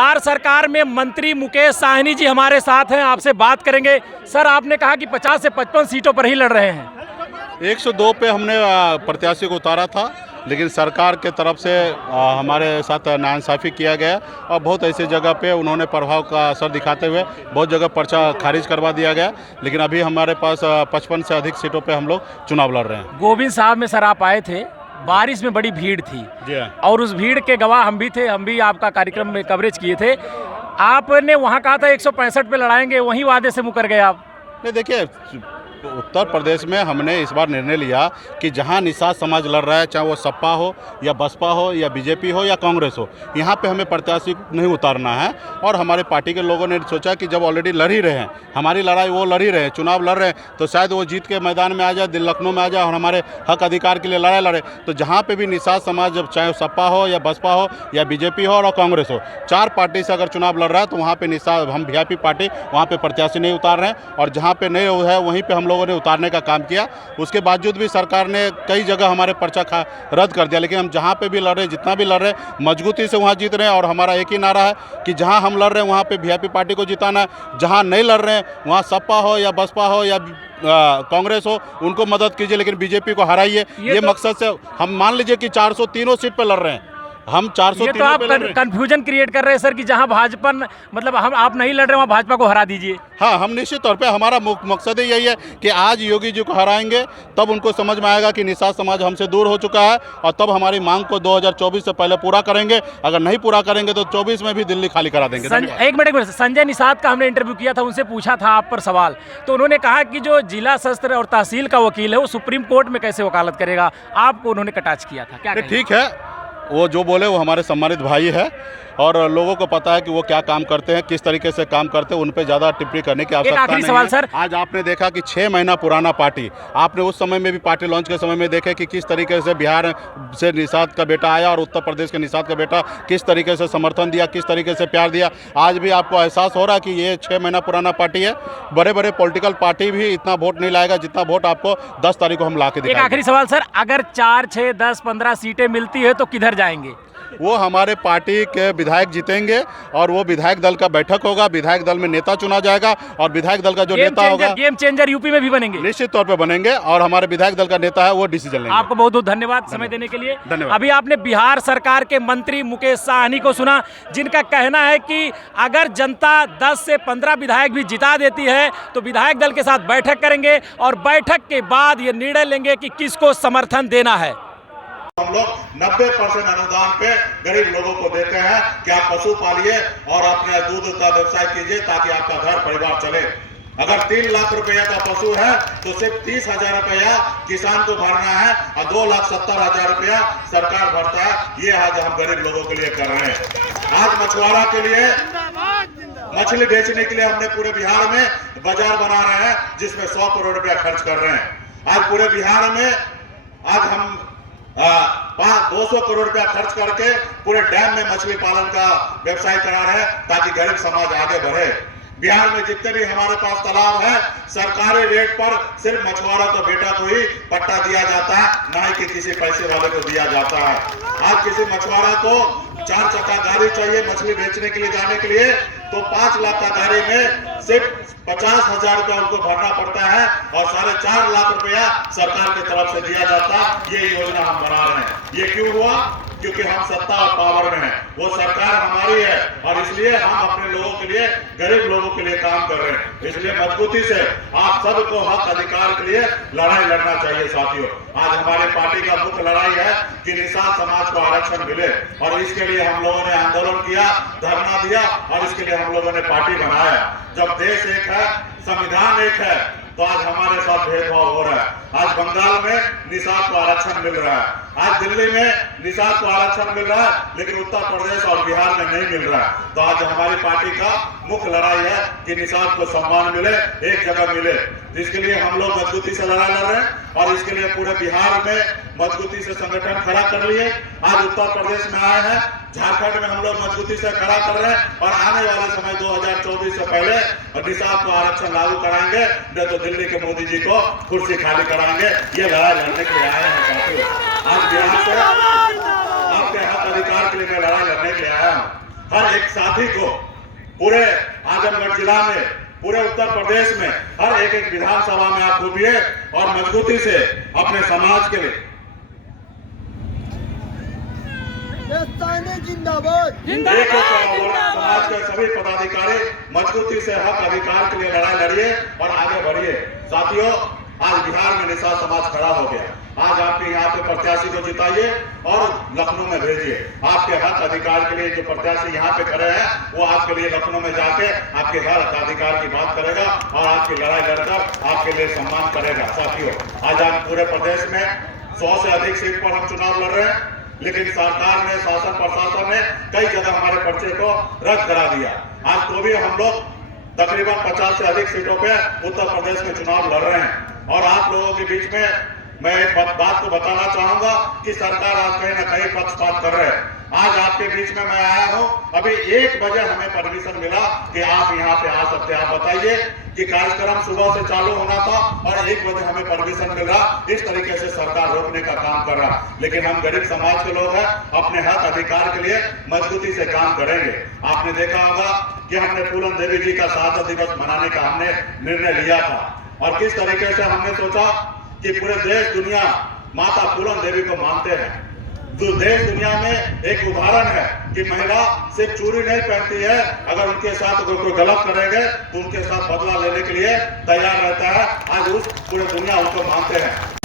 बिहार सरकार में मंत्री मुकेश साहनी जी हमारे साथ हैं, आपसे बात करेंगे। सर, आपने कहा कि 50 से 55 सीटों पर ही लड़ रहे हैं। 102 पे हमने प्रत्याशी को उतारा था, लेकिन सरकार के तरफ से हमारे साथ नाइंसाफ़ी किया गया और बहुत ऐसी जगह पे उन्होंने प्रभाव का असर दिखाते हुए बहुत जगह पर्चा खारिज करवा दिया गया। लेकिन अभी हमारे पास 55 से अधिक सीटों पे हम लोग चुनाव लड़ रहे हैं। गोविंद साहब में सर आप आए थे, बारिश में बड़ी भीड़ थी जी हाँ। और उस भीड़ के गवाह हम भी थे, हम भी आपका कार्यक्रम में कवरेज किए थे। आपने वहाँ कहा था 165 पे लड़ाएंगे, वहीं वादे से मुकर गए आप। नहीं, देखिए, उत्तर प्रदेश में हमने इस बार निर्णय लिया कि जहां निषाद समाज लड़ रहा है, चाहे वो सपा हो या बसपा हो या बीजेपी हो या कांग्रेस हो, यहां पे हमें प्रत्याशी नहीं उतारना है। और हमारे पार्टी के लोगों ने सोचा कि जब ऑलरेडी लड़ ही रहे हैं, हमारी लड़ाई वो लड़ ही रहे हैं, चुनाव लड़ रहे हैं, तो शायद वो जीत के मैदान में आ जाए, दिल लखनऊ में आ जाए और हमारे हक अधिकार के लिए लड़ाई लड़े। तो जहाँ पर भी निषाद समाज, जब चाहे सपा हो या बसपा हो या बीजेपी हो और कांग्रेस हो, 4 पार्टी से अगर चुनाव लड़ रहा है तो वहाँ पर निषाद, हम वीआईपी पार्टी वहाँ पर प्रत्याशी नहीं उतार रहे हैं। और जहाँ पर नहीं है वहीं पर हम लोगों ने उतारने का काम किया। उसके बावजूद भी सरकार ने कई जगह हमारे पर्चा रद्द कर दिया। लेकिन हम जहां पे भी लड़ रहे, जितना भी लड़ रहे, मजबूती से वहां जीत रहे हैं। और हमारा एक ही नारा है कि जहां हम लड़ रहे हैं वहां पे वीआईपी पार्टी को जिताना है, जहां नहीं लड़ रहे हैं वहां सपा हो या बसपा हो या कांग्रेस हो, उनको मदद कीजिए, लेकिन बीजेपी को हराइए। ये मकसद से हम मान लीजिए कि 403 सीट पे लड़ रहे हैं, हम 403 तो आप कंफ्यूजन क्रिएट कर रहे हैं सर कि जहां भाजपा, मतलब हम आप नहीं लड़ रहे वहां भाजपा को हरा दीजिए। हाँ, हम निश्चित तौर पे, हमारा मकसद ही यही है कि आज योगी जी को हराएंगे, तब उनको समझ में आएगा कि निषाद समाज हमसे दूर हो चुका है और तब हमारी मांग को 2024 से पहले पूरा करेंगे। अगर नहीं पूरा करेंगे तो 24 में भी दिल्ली खाली करा देंगे। एक मिनट, संजय निषाद का हमने इंटरव्यू किया था, उनसे पूछा था आप पर सवाल, तो उन्होंने कहा कि जो जिला सत्र और तहसील का वकील है वो सुप्रीम कोर्ट में कैसे वकालत करेगा, आपको उन्होंने कटाच किया था। क्या ठीक है, वो जो बोले वो हमारे सम्मानित भाई है और लोगों को पता है कि वो क्या काम करते हैं, किस तरीके से काम करते हैं, उन पे ज़्यादा टिप्पणी करने की आवश्यकता नहीं है। सवाल सर, आज आपने देखा कि 6 महीना पुराना पार्टी, आपने उस समय में भी पार्टी लॉन्च के समय में देखे कि किस तरीके से बिहार से निषाद का बेटा आया और उत्तर प्रदेश के निषाद का बेटा किस तरीके से समर्थन दिया, किस तरीके से प्यार दिया। आज भी आपको एहसास हो रहा है कि ये 6 महीना पुराना पार्टी है। बड़े बड़े पॉलिटिकल पार्टी भी इतना वोट नहीं लाएगा जितना वोट आपको 10 तारीख को हम ला के दिखाएंगे। एक आखिरी सवाल सर, अगर 4, 6, 10, 15 सीटें मिलती है तो किधर जाएंगे? वो हमारे पार्टी के विधायक जीतेंगे और वो विधायक दल का बैठक होगा, विधायक दल में नेता चुना जाएगा और विधायक दल का जो नेता होगा, गेम चेंजर यूपी में भी बनेंगे, निश्चित तौर पे बनेंगे और हमारे विधायक दल का नेता है वो डिसीजन लेंगे। आपको बहुत बहुत धन्यवाद समय देने के लिए। धन्यवाद। अभी आपने बिहार सरकार के मंत्री मुकेश साहनी को सुना, जिनका कहना है कि अगर जनता 10 से 15 विधायक भी जिता देती है तो विधायक दल के साथ बैठक करेंगे और बैठक के बाद ये निर्णय लेंगे कि किसको समर्थन देना है। हम लोग 90% अनुदान पे गरीब लोगों को देते हैं कि आप पशु पालिए और अपने दूध का व्यवसाय कीजिए ताकि आपका घर परिवार चले। अगर 3 लाख रुपया का पशु है तो सिर्फ 30,000 रुपया किसान को भरना है और 2,70,000 रुपया सरकार भरता है। ये आज हम गरीब लोगों के लिए कर रहे हैं। आज मछुआरा के लिए मछली बेचने के लिए हमने पूरे बिहार में बाजार बना रहे हैं जिसमें 100 करोड़ रुपया खर्च कर रहे हैं। आज पूरे बिहार में आज हम 200 करोड़ रुपया खर्च करके पूरे डैम में मछली पालन का व्यवसाय करा रहे हैं ताकि गरीब समाज आगे बढ़े। बिहार में जितने भी हमारे पास तालाब है, सरकारी रेट पर सिर्फ मछुआरा का बेटा को ही पट्टा दिया जाता है, ना ही कि किसी पैसे वाले को दिया जाता है। आज किसी मछुआरा को 4 चक्का गाड़ी चाहिए मछली बेचने के लिए जाने के लिए तो 5 लाख का गाड़ी में सिर्फ 50,000 रुपया उनको भरना पड़ता है और 4.5 लाख रुपया सरकार की तरफ से दिया जाता। ये योजना हम बना रहे हैं। ये क्यों हुआ? क्योंकि हम सत्ता और पावर में हैं, वो सरकार हमारी है और इसलिए हम अपने लोगों के लिए, गरीब लोगों के लिए काम कर रहे हैं। इसलिए मजबूती से आप सबको हक अधिकार के लिए लड़ाई लड़ना चाहिए साथियों। आज हमारी पार्टी का मुख्य लड़ाई है कि निषाद समाज को आरक्षण मिले और इसके लिए हम लोगों ने आंदोलन किया, धरना दिया और इसके लिए हम लोगों ने पार्टी बनाया। जब देश एक है, संविधान एक है, तो आज हमारे साथ भेदभाव हो रहा है। आज बंगाल में निषाद को आरक्षण मिल रहा है, आज दिल्ली में निषाद को आरक्षण मिल रहा है, लेकिन उत्तर प्रदेश और बिहार में नहीं मिल रहा है। तो आज हमारी पार्टी का मुख्य लड़ाई है कि निषाद को सम्मान मिले, एक जगह मिले। इसके लिए हम लोग मजबूती से लड़ाई लड़ रहे हैं और इसके लिए पूरे बिहार में मजबूती से संगठन खड़ा कर लिए। आज उत्तर प्रदेश में आए हैं, झारखंड में हम लोग मजबूती से खड़ा कर रहे हैं और आने वाले समय 2024 से पहले निषाद को आरक्षण लागू कराएंगे, नहीं तो दिल्ली के मोदी जी को कुर्सी खाली कराएंगे। ये लड़ाई लड़ने के लिए आए हैं साथियों। आज बिहार से आपके हक अधिकार के लिए मैं लड़ाई लड़ने के लिए आया हूँ। हर एक साथी को पूरे आजमगढ़ जिला में, पूरे उत्तर प्रदेश में हर एक विधानसभा में आप घूमिए और मजबूती से अपने समाज के लिए जिंदाबाद समाज के सभी पदाधिकारी मजबूती से हक अधिकार के लिए लड़ाई लड़िए और आगे बढ़िए। साथियों, आज बिहार में निषाद समाज खड़ा हो गया। आज आपके यहाँ पे प्रत्याशी को जिताइए और लखनऊ में भेजिए। आपके हक अधिकार के लिए जो प्रत्याशी यहाँ पे खड़े हैं वो आपके लिए लखनऊ में जाके आपके हक अधिकार की बात करेगा और आपकी लड़ाई लड़कर आपके लिए सम्मान करेगा। साथियों, आज आप पूरे प्रदेश में 100 से अधिक सीट पर हम चुनाव लड़ रहे हैं, लेकिन सरकार ने, शासन प्रशासन ने कई जगह हमारे पर्चे को रद्द करा दिया। आज तो भी हम लोग तकरीबन 50 से अधिक सीटों पे उत्तर प्रदेश में चुनाव लड़ रहे हैं। और आप लोगों के बीच में मैं एक बात को बताना चाहूंगा कि सरकार आज कहीं ना कहीं पक्षपात कर रहे हैं। आज आपके बीच में मैं आया हूं, अभी 1 बजे हमें परमिशन मिला कि आप यहाँ पे आ सकते हैं। आप बताइए कि कार्यक्रम सुबह से चालू होना था और 1 बजे हमें परमिशन मिल रहा। इस तरीके से सरकार रोकने का काम कर रहा, लेकिन हम गरीब समाज के लोग हैं, अपने हक अधिकार के लिए मजबूती से काम करेंगे। आपने देखा होगा कि हमने पूलन देवी जी का शहादत दिवस मनाने का हमने निर्णय लिया था और किस तरीके से हमने सोचा कि पूरे देश दुनिया माता पूलन देवी को मानते हैं। जो देश दुनिया में एक उदाहरण है कि महिला सिर्फ चूड़ी नहीं पहनती है, अगर उनके साथ कोई गलत करेंगे तो उनके साथ बदला लेने के लिए तैयार रहता है। आज उस पूरे दुनिया उनको मानते हैं।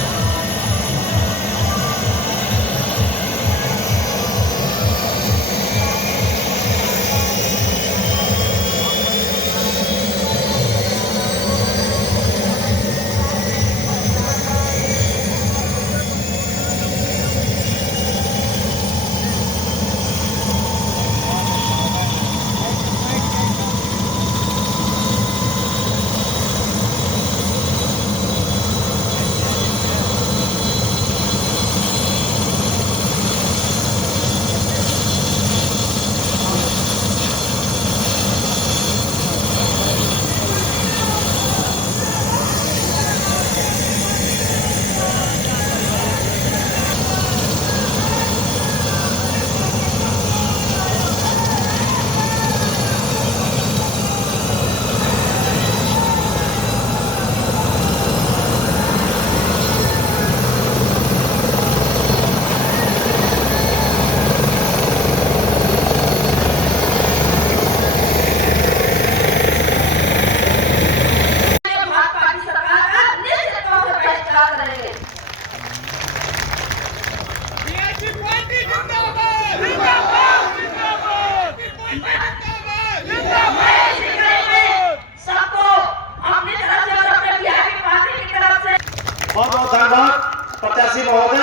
बहुत बहुत धन्यवाद प्रत्याशी महोदय।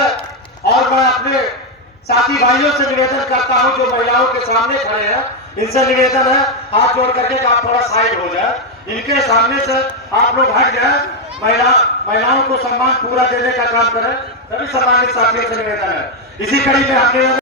और मैं अपने साथी भाइयों से निवेदन करता हूं जो महिलाओं के सामने खड़े हैं, इनसे निवेदन है हाथ जोड़ करके कि आप थोड़ा साइड हो जाए, इनके सामने से आप लोग हट जाए, महिलाओं को सम्मान पूरा देने का काम करें। सभी सम्मानित साथियों से निवेदन है। इसी कड़ी में हमने